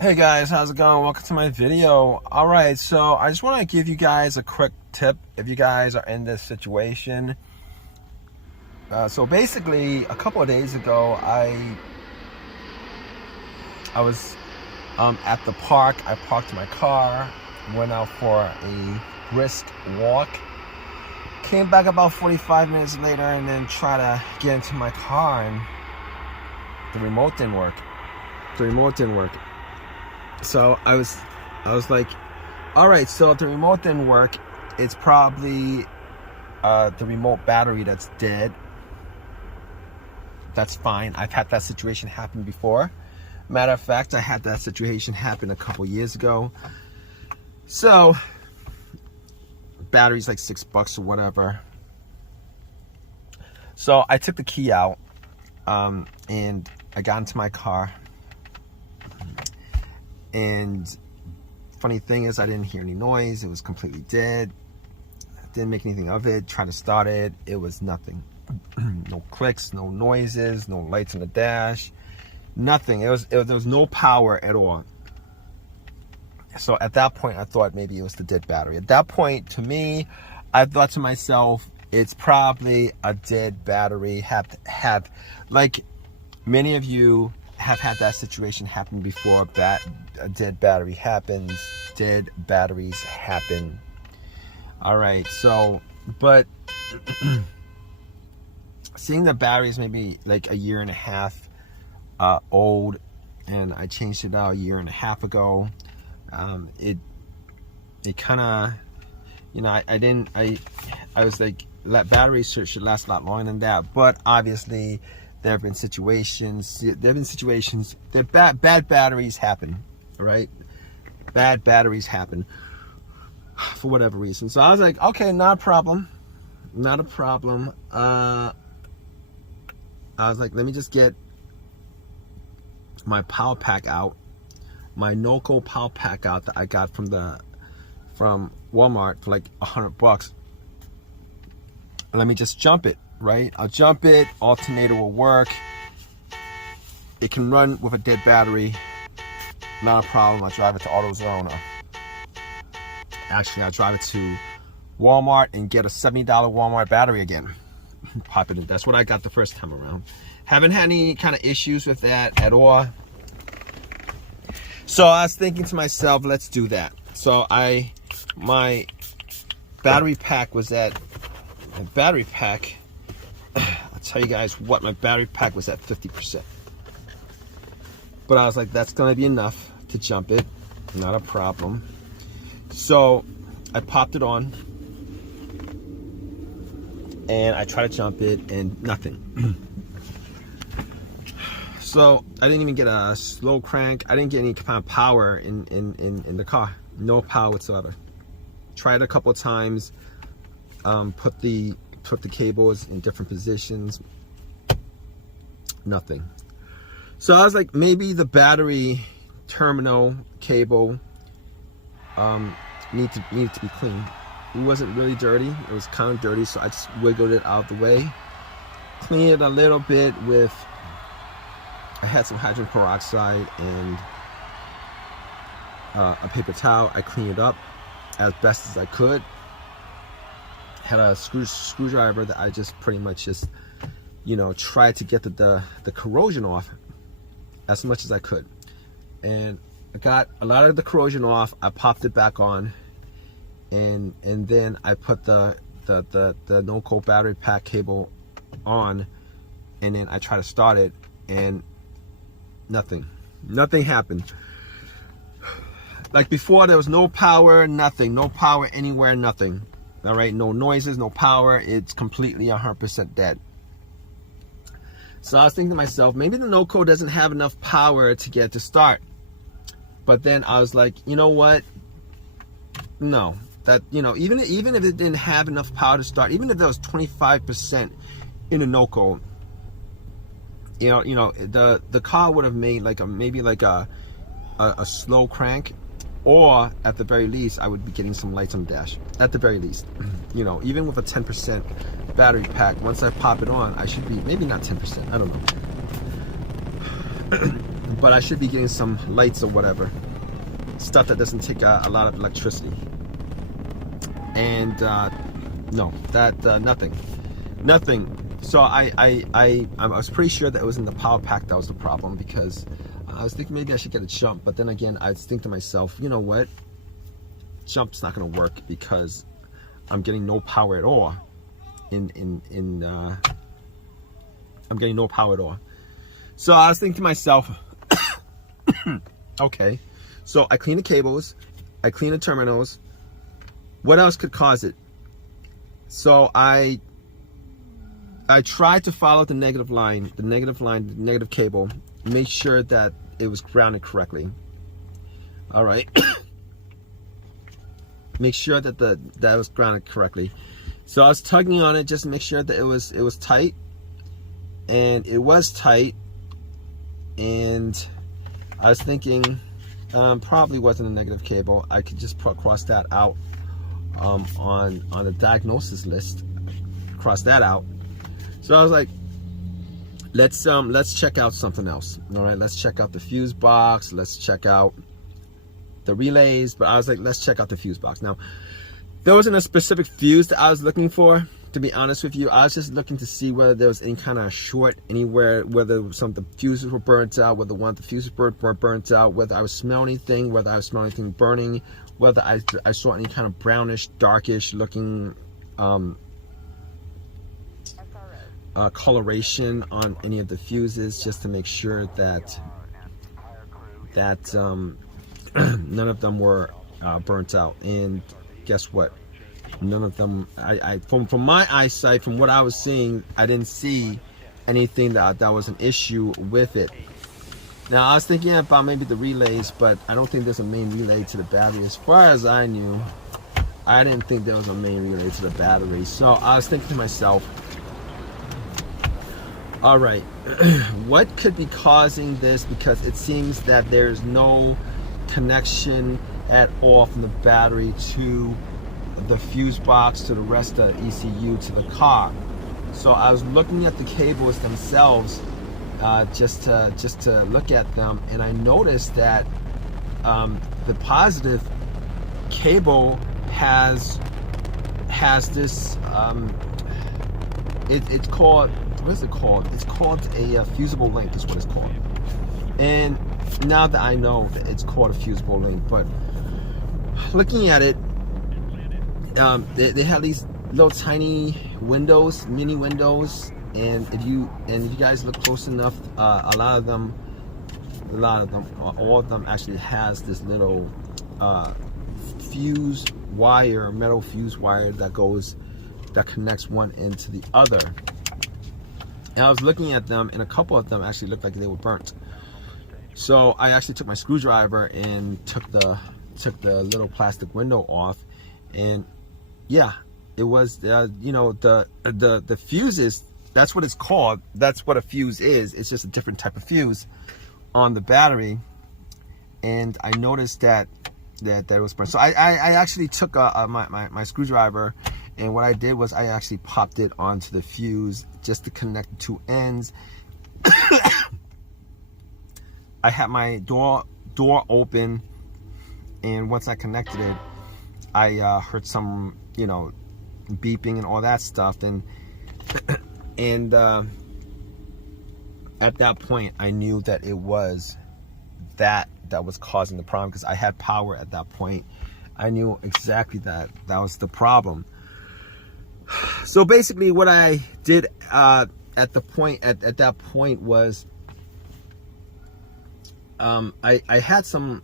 Hey guys, how's it going? Welcome to my video. Alright, so I just want to give you guys a quick tip if you guys are in this situation. So basically, a couple of days ago, I was at the park. I parked my car, went out for a brisk walk, came back about 45 minutes later, and then tried to get into my car, and the remote didn't work. So I was like, all right, so if the remote didn't work, it's probably the remote battery that's dead. That's fine. I've had that situation happen before. Matter of fact, I had that situation happen a couple years ago. So battery's like $6 or whatever. So I took the key out and I got into my car. And funny thing is, I didn't hear any noise. It was completely dead. Didn't make anything of it. Tried to start it. It was nothing. No clicks, no noises, no lights on the dash, nothing. There was no power at all. So at that point, I thought maybe it was the dead battery. At that point, to me, I thought to myself, it's probably a dead battery. Have like many of you have had that situation happen before. A dead battery happens. Dead batteries happen. All right, so, but seeing the batteries maybe like a year and a half old, and I changed it out a year and a half ago. It kind of, you know, I was like, batteries should last a lot longer than that. But obviously, there have been situations. That bad batteries happen. All right, bad batteries happen for whatever reason. So I was like, okay, not a problem. I was like, let me just get my power pack out, my Norco power pack out that I got from Walmart for like $100. Let me just jump it, right? I'll jump it. Alternator will work. It can run with a dead battery. Not a problem. I'll drive it to AutoZone. Actually, I'll drive it to Walmart and get a $70 Walmart battery again. Pop it in. That's what I got the first time around. Haven't had any kind of issues with that at all. So I was thinking to myself, let's do that. So my battery pack was at, I'll tell you guys what, my battery pack was at 50%. But I was like, that's gonna be enough to jump it, not a problem. So I popped it on and I tried to jump it and nothing. So I didn't even get a slow crank. I didn't get any kind of power in the car. No power whatsoever. Tried a couple of times, put the cables in different positions. Nothing. So I was like, maybe the battery terminal cable needed to be clean. It wasn't really dirty. It was kind of dirty, so I just wiggled it out of the way. Cleaned it a little bit with, I had some hydrogen peroxide and a paper towel. I cleaned it up as best as I could. Had a screwdriver that I just pretty much just, you know, tried to get the corrosion off as much as I could. And I got a lot of the corrosion off. I popped it back on, and then I put the Norco battery pack cable on, and then I tried to start it, and nothing happened. Like before, there was no power, nothing, no power anywhere, nothing. All right, no noises, no power. It's completely 100% dead. So I was thinking to myself, maybe the Norco doesn't have enough power to get to start. But then I was like, you know what? No, that, you know, even if it didn't have enough power to start, even if there was 25% in a Norco, you know, the car would have made like maybe a slow crank, or at the very least, I would be getting some lights on the dash. At the very least, you know, even with a 10% battery pack, once I pop it on, I should be, maybe not 10%, I don't know. but I should be getting some lights or whatever, stuff that doesn't take a lot of electricity. And no, that nothing. So I was pretty sure that it was in the power pack that was the problem, because I was thinking maybe I should get a jump, but then again I think to myself, you know what, jump's not going to work because I'm getting no power at all. I'm getting no power at all. So I was thinking to myself, okay, so I clean the cables, I clean the terminals. What else could cause it? So I tried to follow the negative cable, make sure that it was grounded correctly. All right. Make sure that that was grounded correctly. So I was tugging on it just to make sure that it was tight, and it was tight. And I was thinking, probably wasn't a negative cable. I could just cross that out on the diagnosis list. Cross that out. So I was like, let's check out something else. All right, let's check out the fuse box. Let's check out the relays. But I was like, let's check out the fuse box. Now, there wasn't a specific fuse that I was looking for, to be honest with you. I was just looking to see whether there was any kind of short anywhere, whether some of the fuses were burnt out, whether one of the fuses were burnt out, whether I was smelling anything, whether I was smelling anything burning, whether I saw any kind of brownish, darkish looking coloration on any of the fuses, just to make sure that none of them were burnt out. And guess what? None of them. From my eyesight, from what I was seeing, I didn't see anything that was an issue with it. Now I was thinking about maybe the relays, but I don't think there's a main relay to the battery. As far as I knew, I didn't think there was a main relay to the battery. So I was thinking to myself, all right, what could be causing this? Because it seems that there's no connection at all from the battery to the fuse box, to the rest of the ECU, to the car. So I was looking at the cables themselves, just to look at them, and I noticed that the positive cable has this it's called, what is it called? It's called a fusible link is what it's called. And now that I know that it's called a fusible link, but looking at it, they have these little tiny windows, mini windows, and if you guys look close enough, all of them actually has this little fuse wire, metal fuse wire that connects one end to the other. And I was looking at them, and a couple of them actually looked like they were burnt. So I actually took my screwdriver and took the little plastic window off, and yeah, it was you know, the fuses, that's what it's called. That's what a fuse is. It's just a different type of fuse on the battery. And I noticed that was burnt. So I actually took my screwdriver, and what I did was I actually popped it onto the fuse just to connect the two ends. I had my door open, and once I connected it, I heard some, you know, beeping and all that stuff, and at that point I knew that it was that was causing the problem, because I had power at that point. I knew exactly that was the problem. So basically what I did at that point was I had some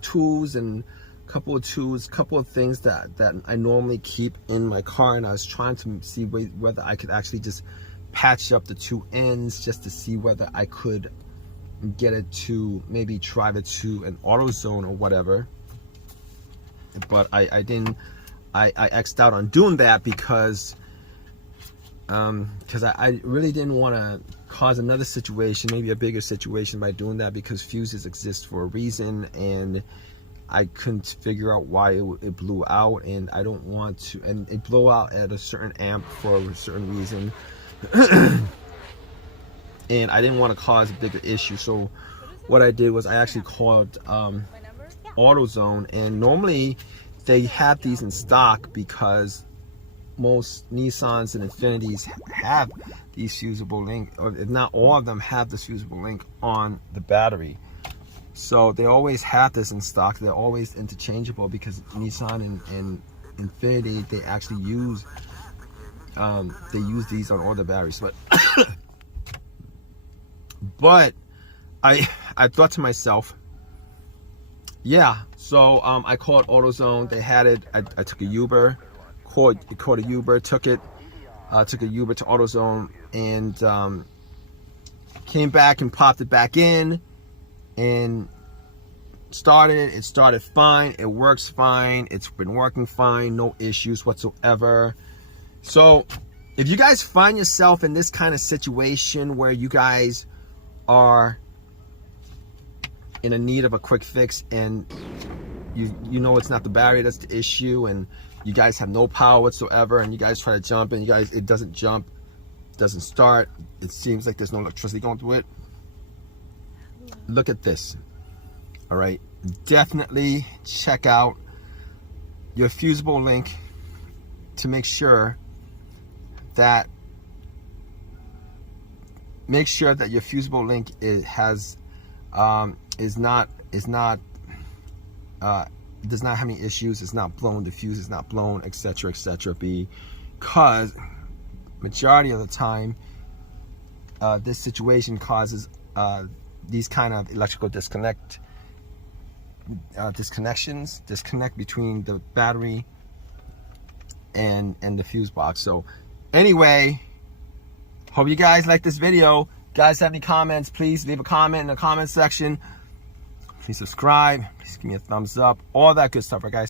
tools, and couple of things that I normally keep in my car, and I was trying to see whether I could actually just patch up the two ends, just to see whether I could get it to maybe drive it to an AutoZone or whatever. But I didn't. I X'd out on doing that because I really didn't want to cause another situation, maybe a bigger situation, by doing that, because fuses exist for a reason, and I couldn't figure out why it blew out, and I don't want to. And it blew out at a certain amp for a certain reason. and I didn't want to cause a bigger issue. So what I did was I actually called AutoZone, and normally they have these in stock because most Nissans and Infinitis have these fusible link, or if not all of them have this fusible link on the battery. So they always have this in stock. They're always interchangeable because Nissan and Infiniti, they actually use these on all the batteries. But I thought to myself, yeah. So I called AutoZone. They had it. I took a Uber, called a Uber, took a Uber to AutoZone, and came back and popped it back in and started it. It started fine. It works fine. It's been working fine. No issues whatsoever. So if you guys find yourself in this kind of situation where you guys are in a need of a quick fix, and you know it's not the battery that's the issue, and you guys have no power whatsoever, and you guys try to jump and it doesn't jump, doesn't start, it seems like there's no electricity going through it, look at this. All right, definitely check out your fusible link to make sure that your fusible link does not have any issues. It's not blown, the fuse is not blown, etc., etc. Because majority of the time this situation causes these kind of electrical disconnect between the battery and the fuse box. So anyway, hope you guys like this video. Guys, have any comments, please leave a comment in the comment section. Please subscribe, please give me a thumbs up, all that good stuff, right guys?